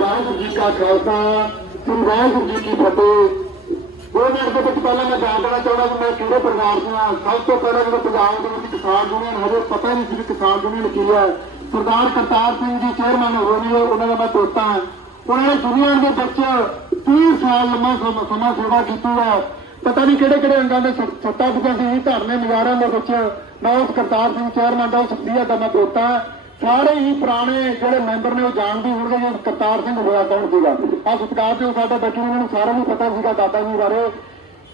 वाहिगुरू जी का खालसा श्री वाहिगुरू जी की फतेह। 2 मिनट के पहले मैं ध्यान देना चाहता कि मैं किहड़े परिवार से हाँ। सब तो पहले जो पंजाब के किसान यूनियन हजे पता नहीं कि किसान यूनियन की है। सरदार करतार सिंह जी चेयरमैन हो रही है, उन्होंने मैं पोता है। उन्होंने यूनियन के बच्चे 30 साल लंबा समा सेवा की है। पता नहीं किहड़े किहड़े अंगों में सत्ता बुझा सी धरने मुजाहरे के बच्चे। मैं उस करतार सिंह चेयरमैन का शख्सियत का मैं पोता है। सारे ही पुराने जोड़े मैंबर ने जानते होंगे करतार सिंह होया कौन सीगा। आ सत्कार जो साडे बैठे उन्होंने सारा ही पता सीगा दादा जी बारे।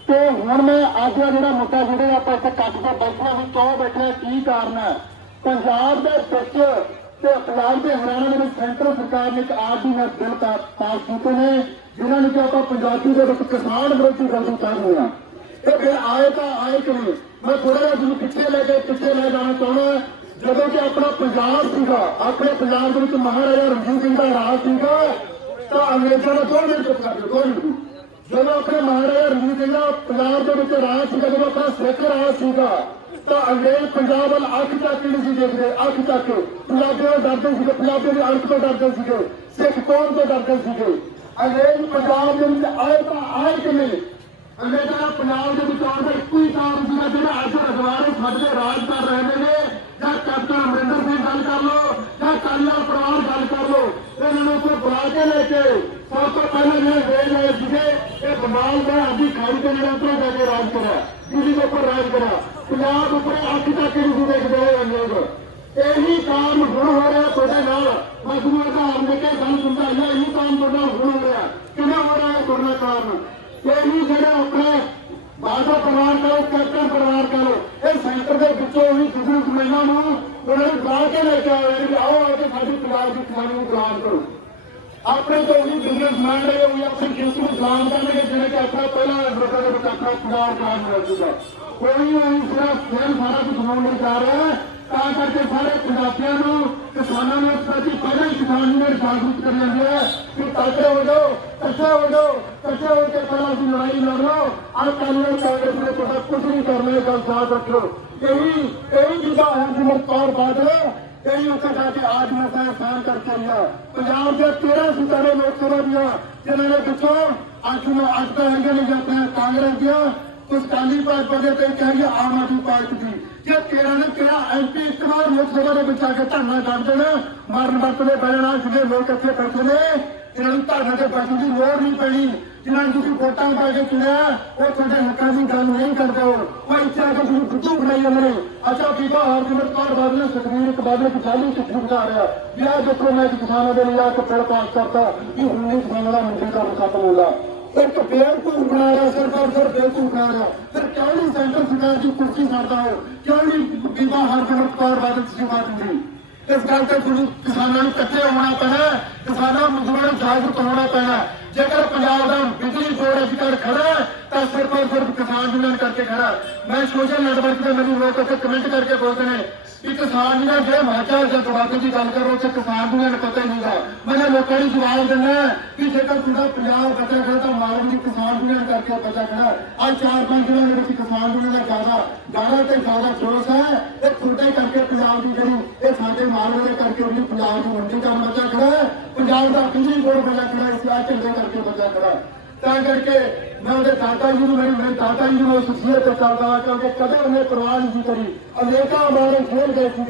तो हुण मैं अज का जो मुद्दा जो आप इतने कट के बैठे भी क्यों बैठे की कारण है। पंजाब के पंजाब के हरियाणा में सेंट्रल सरकार ने एक आरडीनैंस बिल पास किए हैं जिन्होंने कि आप पंजाबी के किसान विरोधी गलती कर रहे हैं। तो फिर आए तो आए कि नहीं। मैं थोड़ा जिहा तुहानूं पिछे ले जाना चाहना। जदों कि अपना पंजाब सीगा, अपने पंजाब के महाराजा रणजीत सिंह का राज सीगा तो अंग्रेजों ने 2 मिनट चुप कर दिया। 2 मिनट जब अपने महाराजा रणजीत सिंह का पंजाब के राज सीगा, जब अपना सिख राज सीगा तो अंग्रेज पंजाब वाल अख चक नहीं सी देखते। अख चक पंजाबियों को डरते थे, पंजाबियों की अख तो डरते थे, सिख कौम तो डरते थे। अंग्रेज पंजाब के आए तो आए कि नहीं। अंग्रेजों का पंजाब के आने का एक ही काम सीगा जो अज अखबार साडे राज कर रहे हैं। या कैप्टन अमरिंदर सिंह गल कर लो या कालिया परिवार गल कर लो, इन्होंने उसे बुला के लेके सब तो पहले जो अंग्रेज आए थे बंगाल में अभी खाड़ी के नियंत्रण करके राज करा, दिल्ली के ऊपर राज करा, पंजाब ऊपर अख तक नहीं देखते अंग्रेज। यही काम हुण हो रहा थोड़े नाल। मैं तुम्हें आधार लेके गल सुनता है, यही काम थोड़ा हुण हो रहा कि हो रहा है तुरने कारण। यही जो अपने बादल परिवार करो, कैप्टन परिवार करो, ये सेंटर के पिछों ही बिजनेसमैनों उन्होंने बुला के लेके आए कि आओ आके साड़ी पंजाब की किसानी को गुलाम करो। अपने तो भी बिजनेसमैन रहे हुए अपनी खेती को गुलाम करने के जिन्हें अपना पहला लोगों के अपना पंजाब गुलाम कर चुका। कोई वही सिर्फ फिर सारा कुछ होने नहीं जा रहा है। करके सारे पंजाबियों किसानों ने प्रति पहले किसान ने जागरूक कर लिया कि तगड़े हो जाओ, कच्चे हो जाओ, कच्चे होकर पहला की लड़ाई लड़ लो। आज कांग्रेस ने तो कुछ नहीं करने का साथ रखो। यही चीजा है जिम्मत कौर बादल यही उत्तर जाके आज मैं सहन करके लिया। पंजाब के 13 सीटें लोकसभा दिया जिन्होंने पिछों आज तो है नहीं जाते हैं कांग्रेस दिया कुछ काली भाजपा के कई कह रही आम आदमी पार्टी की। जे 13 ने 13 एमपी एक बार लोकसभा के बच्चा के धरना कर देना मरन बरतने बहना जिन्हें लोग इतने बैठे ने इन्होंने धरने से बैठने की लोड़ नहीं पैनी। जिन्होंने तुम वोटा पा के चुनिया वो थोड़े हकों की गल नहीं करते हो। वो इतने आके तुम बुद्धू बनाई उन्होंने। अच्छा पीपा हरसिमरत कौर बादल ने सुखबीर बादल की जाली चिट्ठी बता रहा यह देखो मैं किसानों के लिए आके पेड़ पास करता कि 19 किसानों का मंडी का खत्म होगा। एक बेवकूफ बना रहा सरकार फिर बेवकूफ बना रहा। फिर क्यों नहीं सेंट्रल सरकार की कुर्सी छाड़ता हो, क्यों नहीं बीमा हरसिमरत कौर बादल इस्तीफा दूंगी। इस गल से किसानों को कट्ठे होना पैना, किसानों मजदूरों को जागरूक होना पैना। जेकर पंजाब का बिजली बोर्ड अधिकार खड़ा है तो सिर्फ और सिर्फ किसान यूनियन करके खड़ा। मैं सोशल नेटवर्क पर मैंने लोग उसे कमेंट करके बोलते हैं कि किसान यूनियन जो हिमाचल या दबाके की गल करो उसे किसान यूनियन पता ही नहीं था। मैंने लोगों को जवाब देना कि जेकर पूरा पंजाब बचा खड़ा तो मालूम की किसान यूनियन करके बचा खड़ा। आज 4-5 जिलों में किसान यूनियन का ज्यादा ठोस है। एक छोटे करके पंजाब की जी साढ़े मालवे करके उन्हें पंजाब की मंडी का बचा खड़ा है, पंजाब का बिजली बोर्ड बचा खड़ा है, इस झंडे करके बचा खड़ा है। करके मैं उन्हें दाता जी मेरे दाता जी ने शख्सियत चलता क्योंकि कदम उन्हें परवाह नहीं करी। अमेरिका हमारे खेल गए थे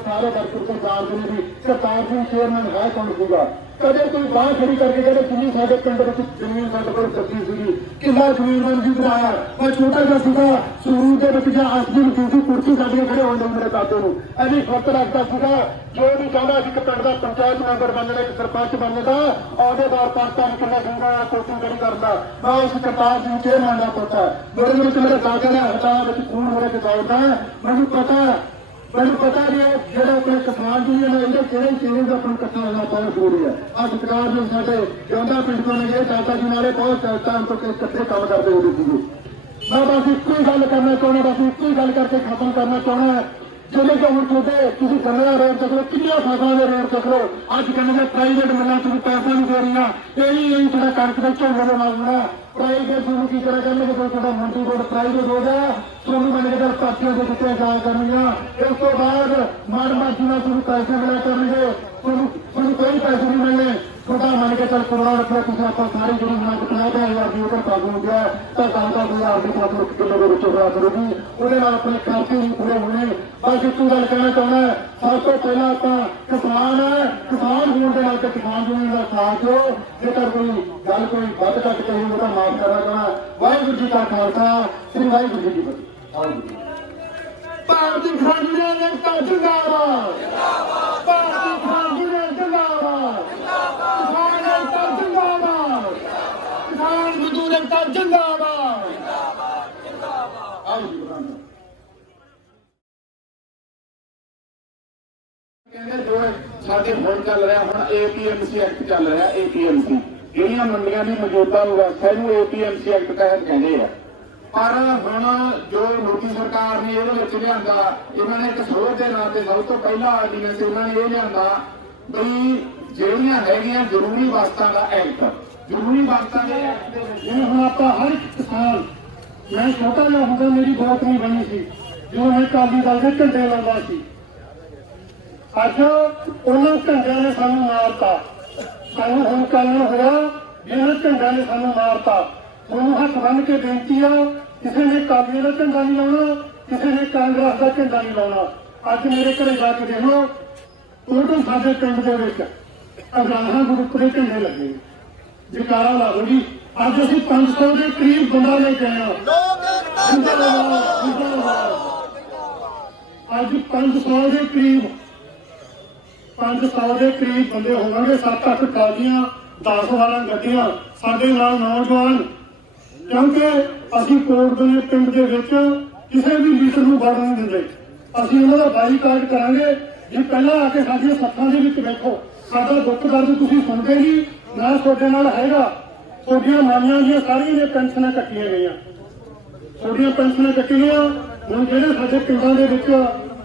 सारे वर्कर को जानते भी सरकार की चेयरमैन है कौन सीगा। कदे कोई बांह खड़ी करके कहते जिन्नी साढ़े पिंड जमीन साढ़े को चलती सी किला जमीन मंजी बनाया। मैं छोटा सा सीगा सूरू के बच्चे 8 दिन की कुर्सी कट के खड़े होने मेरे दादे को ऐसी फर्क रखता सीगा। जो भी चाहता कि पिंड का पंचायत मैंबर बनने सरपंच बनने का अहदेदार पाकिस्तान किन्ना सिंह कोशिश करी करता। मैं उस करतार सिंह चेयरमैन का पोता मेरे मेरे दादे ने हटा खून मेरे दौड़ता है। मैंने पता नहीं है जो अपने किसान यूनियन है इन्हें किहड़े चीज़ का अपना इकट्ठा होना बहुत जरूरी है। आज सरकार जो साढ़े जोधा पिंड को गए दादा जी मारे बहुत टाइम तो इकट्ठे काम करते होते थे। मैं बस एक ही गल करना चाहना, बस एक ही गल करके खत्म करना चाहना ਜਿਵੇਂ ਕਿ ਹੁਣ ਤੁਸੀਂ ਗੰਨਾ ਰੋਡ ਦੇਖ ਲਓ, ਕਿੰਨੀਆਂ ਫਸਲਾਂ ਦੇ ਰੋਡ ਦੇਖ ਲਓ, ਅੱਜ ਕਹਿੰਦੇ ਪ੍ਰਾਈਵੇਟ ਮਿਲਾਂ ਚ ਵੀ ਪੈਸਾ ਨਹੀਂ ਦੇ ਰਹੀਆਂ। ਇਹ ਥੋੜਾ ਕਣਕ ਦੇ ਝੋਨੇ ਦੇ ਨਾਲ ਹੋਣਾ ਪ੍ਰਾਈਵੇਟ ਨੂੰ ਕੀ ਕਰਿਆ ਕਰਨਗੇ, ਕੋਈ ਤੁਹਾਡਾ ਮੰਡੀ ਰੋਡ ਪ੍ਰਾਈਵੇਟ ਹੋ ਜਾਏ, ਤੁਹਾਨੂੰ ਮੰਨ ਕੇ ਪਾਰਟੀਆਂ ਦੇ ਦਿੱਤੇ ਜਾਇਆ ਕਰਨਗੀਆਂ। ਇਸ ਤੋਂ ਬਾਅਦ ਮਾੜ ਮਾਝੀ ਨਾਲ ਤੁਹਾਨੂੰ ਪੈਸੇ ਮਿਲਿਆ ਕਰਨਗੇ, ਤੁਹਾਨੂੰ ਕੋਈ ਪੈਸੇ ਨਹੀਂ ਮਿਲਣੇ। ਤੁਹਾਡਾ ਮੰਨ ਕੇ ਚੱਲ ਕਰੋੜਾਂ ਰੁਪਏ ਤੁਸੀਂ ਆਪਾਂ ਸਾਰੀ ਜਿਹੜੀ ਮੰਗ 50,000 ਦੀ ਉਧਰ ਪਾ ਦੂੰਗੇ ਤਾਂ 10,000 ਦੀ ਫਸਲ ਕਿੱਲੇ ਦੇ ਵਿੱਚ ਹੋਇਆ ਕਰੂਗੀ, ਉਹਦੇ ਨਾਲ ਆਪਣੇ ਖਰਚੇ ਵੀ ਪੂਰੇ ਹੋਣੇ। ਬਸ ਇੱਕੋ ਗੱਲ ਕਹਿਣਾ ਚਾਹੁੰਦਾ, ਸਭ ਤੋਂ ਪਹਿਲਾਂ ਆਪਾਂ ਕਿਸਾਨ ਹੋਣ ਦੇ ਨਾਲ ਤੇ ਕਿਸਾਨ ਯੂਨੀਅਨ ਦਾ ਸਾਥ ਦਿਓ। ਜੇਕਰ ਕੋਈ ਗੱਲ ਕੋਈ ਵੱਧ ਘੱਟ ਕਹੀ ਉਹਦਾ ਮਾਫ ਕਰਾ ਕਰਨਾ। ਵਾਹਿਗੁਰੂ ਜੀ ਕਾ ਖਾਲਸਾ, ਸ੍ਰੀ ਵਾਹਿਗੁਰੂ ਜੀ ਕੀ ਫਤਿਹ। ਭਾਰਤੀ ਕਿਸਾਨ ਯੂਨੀਅਨ ਏਕਤਾ ਜਿੰਦਾਬਾਦ, ਭਾਰਤੀ ਕਿਸਾਨ ਯੂਨੀਅਨ ਜਿੰਦਾਬਾਦ, ਕਿਸਾਨ ਏਕਤਾ ਜਿੰਦਾਬਾਦ, ਕਿਸਾਨ ਮਜ਼ਦੂਰ ਏਕਤਾ ਜਿੰਦਾਬਾਦ। ਕਹਿੰਦੇ ਜੋ ਸਾਡੇ ਹੁਣ ਚੱਲ ਰਿਹਾ, ਹੁਣ APMC ਐਕਟ ਚੱਲ ਰਿਹਾ, APMC ਜਿਹੜੀਆਂ ਮੰਡੀਆਂ ਦੀ ਮੌਜੂਦਾ ਵਿਵਸਥਾ ਨੂੰ APMC ਐਕਟ ਤਹਿਤ ਕਹਿੰਦੇ ਆ। ਪਰ ਹੁਣ ਜੋ ਮੋਦੀ ਸਰਕਾਰ ਨੇ ਇਹਦੇ ਵਿੱਚ ਲਿਆਂਦਾ, ਇਹਨਾਂ ਨੇ ਇੱਕ ਸੋਚ ਦੇ ਨਾਂ ਤੇ ਸਭ ਤੋਂ ਪਹਿਲਾ ਆਰਡੀਨੈਂਸ ਇਹਨਾਂ ਨੇ ਇਹ ਲਿਆਂਦਾ ਬਈ ਜਿਹੜੀਆਂ ਹੈਗੀਆਂ ਜ਼ਰੂਰੀ ਵਸਤਾਂ ਦਾ ਐਕਟ, ਜ਼ਰੂਰੀ ਵਸਤਾਂ ਦੇ ਐਕਟ ਦੇ ਵਿੱਚ ਹੁਣ ਆਪਾਂ ਹਰ ਇੱਕ ਕਿਸਾਨ, ਮੈਂ ਛੋਟਾ ਜਿਹਾ ਹੁੰਦਾ ਮੇਰੀ ਬਹੁਤ ਨਹੀਂ ਬਣੀ ਸੀ ਜਦੋਂ ਮੈਂ ਅਕਾਲੀ ਦਲ ਦੇ ਝੰਡੇ ਲਾਉਂਦਾ ਸੀ। ਅੱਜ ਉਹਨਾਂ ਝੰਡਿਆਂ ਨੇ ਸਾਨੂੰ ਮਾਰਤਾ, ਸਾਨੂੰ ਹੁਣ ਕਾਰਨ ਹੋਇਆ ਵੀ ਉਹਨਾਂ ਝੰਡਿਆਂ ਨੇ ਸਾਨੂੰ ਮਾਰਤਾ। ਉਹਨੂੰ ਹੱਥ ਬੰਨ੍ਹ ਕੇ ਬੇਨਤੀ ਆ, ਕਿਸੇ ਨੇ ਅਕਾਲੀਆਂ ਦਾ ਝੰਡਾ ਨਹੀਂ ਲਾਉਣਾ, ਕਿਸੇ ਨੇ ਕਾਂਗਰਸ ਦਾ ਝੰਡਾ ਨਹੀਂ ਲਾਉਣਾ। ਅੱਜ ਮੇਰੇ ਘਰੇ ਜਾ ਕੇ ਦੇਖ ਲਓ, ਟੋਟਲ ਸਾਡੇ ਪਿੰਡ ਦੇ ਵਿੱਚ 11 ਗਰੁੱਪ ਦੇ ਝੰਡੇ ਲੱਗੇ, ਜਕਾਰਾ ਲਾ ਲਓ ਜੀ। ਅੱਜ ਅਸੀਂ 500 ਦੇ ਕਰੀਬ ਬੰਦਾ ਲੈ ਕੇ ਆਏ ਹਾਂ। ਅੱਜ 500 ਦੇ ਕਰੀਬ ਬੰਦੇ ਹੋਣਗੇ, 7-8 ਕਾਦੀਆਂ, 10-12 ਗੱਡੀਆਂ, ਸਾਡੇ ਨਾਲ ਨੌਜਵਾਨ। ਕਿਉਂਕਿ ਅਸੀਂ ਕੋਟ ਦੇ ਪਿੰਡ ਦੇ ਵਿੱਚ ਕਿਸੇ ਵੀ ਲੀਡਰ ਨੂੰ ਵੜ ਨਹੀਂ ਦਿੰਦੇ। ਅਸੀਂ ਉਹਨਾਂ ਦਾ ਬਾਈਕਾਟ ਕਰਾਂਗੇ। ਜੇ ਪਹਿਲਾਂ ਆ ਕੇ ਸਾਡੀਆਂ ਸੱਥਾਂ ਦੇ ਵਿੱਚ ਬੈਠੋ, ਸਾਡਾ ਦੁੱਖ ਦਰਦ ਤੁਸੀਂ ਸੁਣਦੇ ਨਹੀਂ, ਨਾ ਤੁਹਾਡੇ ਨਾਲ ਹੈਗਾ। ਤੁਹਾਡੀਆਂ ਮਾਈਆਂ ਦੀਆਂ ਸਾਰੀਆਂ ਦੀਆਂ ਪੈਨਸ਼ਨਾਂ ਕੱਟੀਆਂ ਗਈਆਂ, ਤੁਹਾਡੀਆਂ ਪੈਨਸ਼ਨਾਂ ਕੱਟੀਆਂ। ਹੁਣ ਜਿਹੜੇ ਸਾਡੇ ਪਿੰਡਾਂ ਦੇ ਵਿੱਚ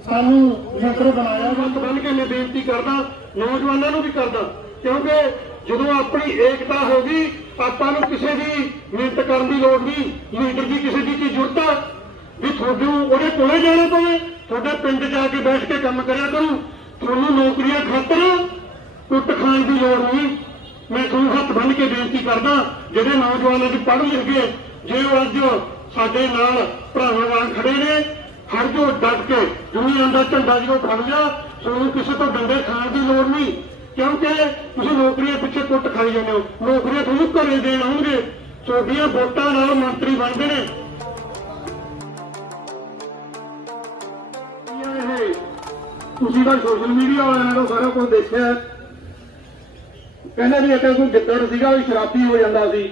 ਸਾਨੂੰ ਯੰਤਰ ਬਣਾਇਆ, ਹੱਥ ਬੰਨ੍ਹ ਕੇ ਮੈਂ ਬੇਨਤੀ ਕਰਦਾ, ਨੌਜਵਾਨਾਂ ਨੂੰ ਵੀ ਕਰਦਾ, ਕਿਉਂਕਿ ਜਦੋਂ ਆਪਣੀ ਏਕਤਾ ਹੋ ਗਈ, ਆਪਾਂ ਨੂੰ ਕਿਸੇ ਦੀ ਮਿਹਨਤ ਕਰਨ ਦੀ ਲੋੜ ਨਹੀਂ। ਲੀਡਰ ਦੀ ਕਿਸੇ ਦੀ ਕੀ ਜ਼ਰੂਰਤ ਆ ਵੀ ਤੁਹਾਨੂੰ ਉਹਦੇ ਕੋਲੇ ਜਾਣਾ ਪਵੇ, ਤੁਹਾਡੇ ਪਿੰਡ ਜਾ ਕੇ ਬੈਠ ਕੇ ਕੰਮ ਕਰਿਆ ਕਰੂ। ਤੁਹਾਨੂੰ ਨੌਕਰੀਆਂ ਖਾਤਰ ਕੁੱਟ ਖਾਣ ਦੀ ਲੋੜ ਨਹੀਂ। ਮੈਂ ਤੁਹਾਨੂੰ ਹੱਥ ਬੰਨ੍ਹ ਕੇ ਬੇਨਤੀ ਕਰਦਾ, ਜਿਹੜੇ ਨੌਜਵਾਨ ਅੱਜ ਪੜ੍ਹ ਲਿਖ ਗਏ, ਜੇ ਉਹ ਅੱਜ ਸਾਡੇ ਨਾਲ ਭਰਾਵਾਂ ਵਾਂਗ ਖੜੇ ਨੇ, ਹਰ ਜੋ ਡਟ ਕੇ ਦੁਨੀਆ ਦਾ ਝੰਡਾ ਜਦੋਂ ਫੜ ਲਿਆ, ਤੁਹਾਨੂੰ ਕਿਸੇ ਤੋਂ ਡੰਡੇ ਖਾਣ ਦੀ ਲੋੜ ਨਹੀਂ। ਕਿਉਂਕਿ ਤੁਸੀਂ ਨੌਕਰੀਆਂ ਪਿੱਛੇ ਕੁੱਟ ਖਾਈ ਜਾਂਦੇ ਹੋ। ਨੌਕਰੀਆਂ ਤੁਹਾਨੂੰ ਘਰੇ ਦੇਣ ਆਉਣਗੇ, ਤੁਹਾਡੀਆਂ ਵੋਟਾਂ ਨਾਲ ਮੰਤਰੀ ਬਣਦੇ ਨੇ। ਤੁਸੀਂ ਤਾਂ ਸੋਸ਼ਲ ਮੀਡੀਆ ਵਾਲਿਆਂ ਨੇ ਸਾਰਾ ਕੁਝ ਦੇਖਿਆ। ਕਹਿੰਦੇ ਵੀ ਇੱਥੇ ਕੋਈ ਗਿੱਦੜ ਸੀਗਾ, ਵੀ ਸ਼ਰਾਬੀ ਹੋ ਜਾਂਦਾ ਸੀ,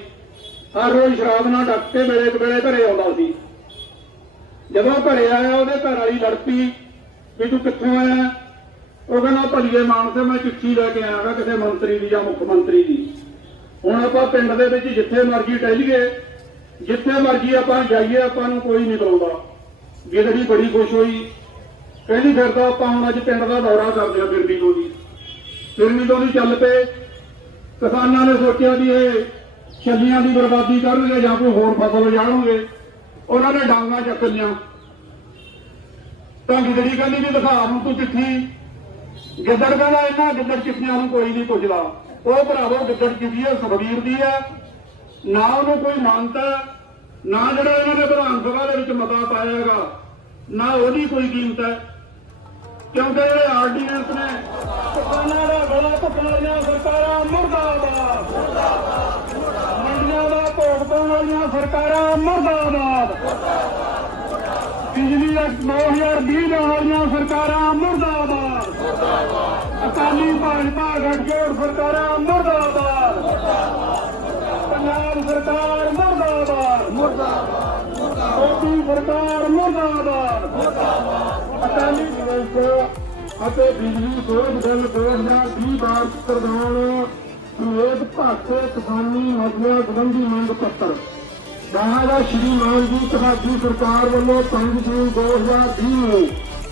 ਹਰ ਰੋਜ਼ ਸ਼ਰਾਬ ਨਾਲ ਡੱਕ ਕੇ ਵੇਲੇ ਕਵੇਲੇ ਘਰੇ ਆਉਂਦਾ ਸੀ। ਜਦੋਂ ਘਰੇ ਆਇਆ, ਉਹਦੇ ਘਰ ਵਾਲੀ ਲੜ ਪਈ ਵੀ ਤੂੰ ਕਿੱਥੋਂ ਆਇਆ। ਉਹ ਕਹਿੰਦਾ ਭਲੀਏ ਮਾਨਸੇ ਮੈਂ ਚਿੱਠੀ ਲੈ ਕੇ ਆਇਆ ਕਿਸੇ ਮੰਤਰੀ ਦੀ ਜਾਂ ਮੁੱਖ ਮੰਤਰੀ ਦੀ। ਹੁਣ ਆਪਾਂ ਪਿੰਡ ਦੇ ਵਿੱਚ ਜਿੱਥੇ ਮਰਜ਼ੀ ਟਹਿਲੀਏ, ਜਿੱਥੇ ਮਰਜ਼ੀ ਆਪਾਂ ਜਾਈਏ, ਆਪਾਂ ਨੂੰ ਕੋਈ ਨਹੀਂ ਬੁਲਾਉਂਦਾ। ਗਿੱਦੜੀ ਬੜੀ ਖੁਸ਼ ਹੋਈ, ਕਹਿੰਦੀ ਫਿਰ ਤਾਂ ਆਪਾਂ ਹੁਣ ਅੱਜ ਪਿੰਡ ਦਾ ਦੌਰਾ ਕਰਦੇ ਹਾਂ ਫਿਰਨੀ ਤੋਂ ਦੀ ਚੱਲ ਪਏ। ਕਿਸਾਨਾਂ ਨੇ ਸੋਚਿਆ ਵੀ ਇਹ ਛੱਲੀਆਂ ਦੀ ਬਰਬਾਦੀ ਕਰਨਗੇ ਜਾਂ ਕੋਈ ਹੋਰ ਫਸਲ ਉਜਾੜਨਗੇ, ਉਹਨਾਂ ਨੇ ਡਾਂਗਾਂ ਚੱਕ ਲਈਆਂ। ਤਾਂ ਗਿੱਦੜੀ ਕਹਿੰਦੀ ਵੀ ਦਿਖਾ ਨੂੰ ਤੂੰ ਚਿੱਠੀ। ਗਿੱਦੜ ਕਹਿੰਦਾ ਇਹਨਾਂ ਗਿੱਦੜ ਚਿੱਠੀਆਂ ਨੂੰ ਕੋਈ ਨਹੀਂ ਪੁੱਛਦਾ। ਉਹ ਭਰਾਵੋ ਗਿੱਦੜ ਚਿੱਠੀ ਹੈ ਸੁਖਬੀਰ ਦੀ ਆ, ਨਾ ਉਹਨੂੰ ਕੋਈ ਮਾਨਤਾ, ਨਾ ਜਿਹੜਾ ਇਹਨਾਂ ਨੇ ਵਿਧਾਨ ਸਭਾ ਦੇ ਵਿੱਚ ਮਤਾ ਪਾਇਆ ਹੈਗਾ, ਨਾ ਉਹਦੀ ਕੋਈ ਕੀਮਤ ਹੈ। ਕਿਉਂਕਿ ਜਿਹੜੇ ਆਰਡੀਨੈਂਸ ਨੇ ਕਿਸਾਨਾਂ ਦਾ ਗਲਾ ਘੁੱਟਣ ਵਾਲੀਆਂ ਸਰਕਾਰਾਂ ਮੁਰਦਾਬਾਦ, ਮੰਡੀਆਂ ਦਾ ਭੋਗ ਪਾਉਣ ਵਾਲੀਆਂ ਸਰਕਾਰਾਂ ਮੁਰਦਾਬਾਦ, ਬਿਜਲੀ ਐਕਟ 2020 ਲਿਆਉਣ ਵਾਲੀਆਂ ਸਰਕਾਰਾਂ ਮੁਰਦਾਬਾਦ, ਅਕਾਲੀ ਭਾਜਪਾ ਗੱਠਜੋੜ ਸਰਕਾਰਾਂ ਮੁਰਦਾਬਾਦ, ਪੰਜਾਬ ਸਰਕਾਰ ਮੁਰਦਾਬਾਦ, ਮੋਦੀ ਸਰਕਾਰ ਮੁਰਦਾਬਾਦ, ਅਕਾਲੀ ਦਲ ਅਤੇ ਬਿਜਲੀ ਬੋਰਡ ਬਿੱਲ 2020 ਬਾਅਦ ਪ੍ਰਧਾਨ ਸਮੇਤ ਭਾਰਤੀ ਕਿਸਾਨੀ ਮਸਲਿਆਂ ਸੰਬੰਧੀ ਮੰਗ ਪੱਤਰ ਦਾ ਸ਼੍ਰੀਮਾਨ ਜੀ ਤੁਹਾਡੀ ਸਰਕਾਰ ਵੱਲੋਂ 5 ਜੂਨ 2020 ਨੂੰ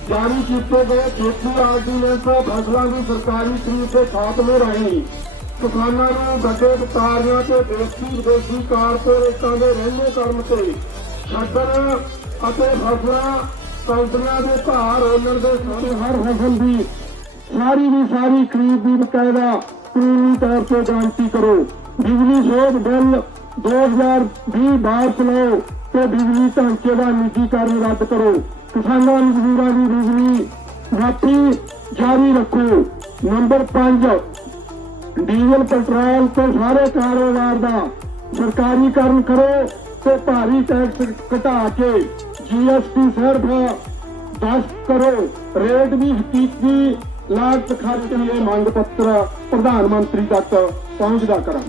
जारी किए गए खेती आर्डीनेंस फसलों की सरकारी खरीद के खात्मे राਹੀਂ किसानों को ਵੱਡੇ ਵਪਾਰੀਆਂ ਤੇ ਦੇਸੀ ਵਿਦੇਸ਼ੀ ਕਾਰਪੋਰੇਟਾਂ ਦੇ ਰਹਿੰਦੇ ਕਰਮ ਤੇ ਛੱਡਣ ਅਤੇ ਫਸਲਾਂ ਕੰਪਨੀਆਂ ਦੇ ਭਾਰ ਰੋਲਣ ਦੇ ਸਾਰੇ ਹਰ ਫਸਲ ਦੀ ਸਾਰੀ ਖਰੀਦ ਦੀ ਬਕਾਇਦਾ ਕਾਨੂੰਨੀ ਤੌਰ ਤੇ ਗਾਰੰਟੀ ਕਰੋ। ਬਿਜਲੀ ਸੋਧ ਬਿੱਲ 2020 ਬਾਅਦ ਚਲਾਓ ਤੇ ਬਿਜਲੀ ਢਾਂਚੇ ਦਾ ਨਿੱਜੀਕਰਨ ਰੱਦ ਕਰੋ। किसानों मजदूरों की बिजली माफी जारी रखो। नंबर 5 डीजल पेट्रोल तो सारे कारोबार का सरकारीकरण करो तो भारी टैक्स घटा के GST सिर्फ 10 करो। रेट भी हकीकी लागत खर्च लिए मंग पत्र प्रधानमंत्री तक पहुंचता करा।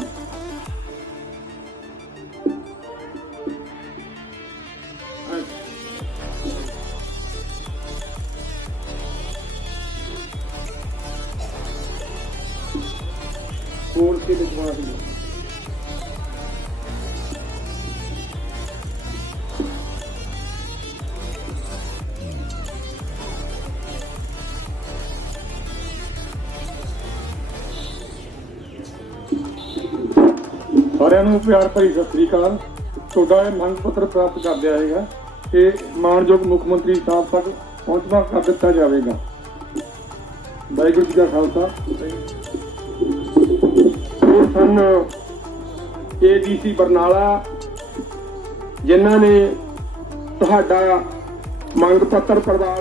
के लिखवा दिए ਸਾਰਿਆਂ ਨੂੰ ਪਿਆਰ ਭਰੀ ਸਤਿ ਸ੍ਰੀ ਅਕਾਲ। ਤੁਹਾਡਾ ਇਹ ਮੰਗ ਪੱਤਰ ਪ੍ਰਾਪਤ ਕਰ ਦਿਆ ਜਾਏਗਾ ਤੇ ਮਾਨਯੋਗ ਮੁੱਖ ਮੰਤਰੀ ਸਾਹਿਬ ਤੱਕ ਪਹੁੰਚਣਾ ਕਰ ਦਿੱਤਾ ਜਾਵੇਗਾ। ਵਾਹਿਗੁਰੂ ਜੀ ਦਾ ਖਾਲਸਾ। सन ABC बरनाला जिन्होंने तुहाडा मंग पत्र प्रदान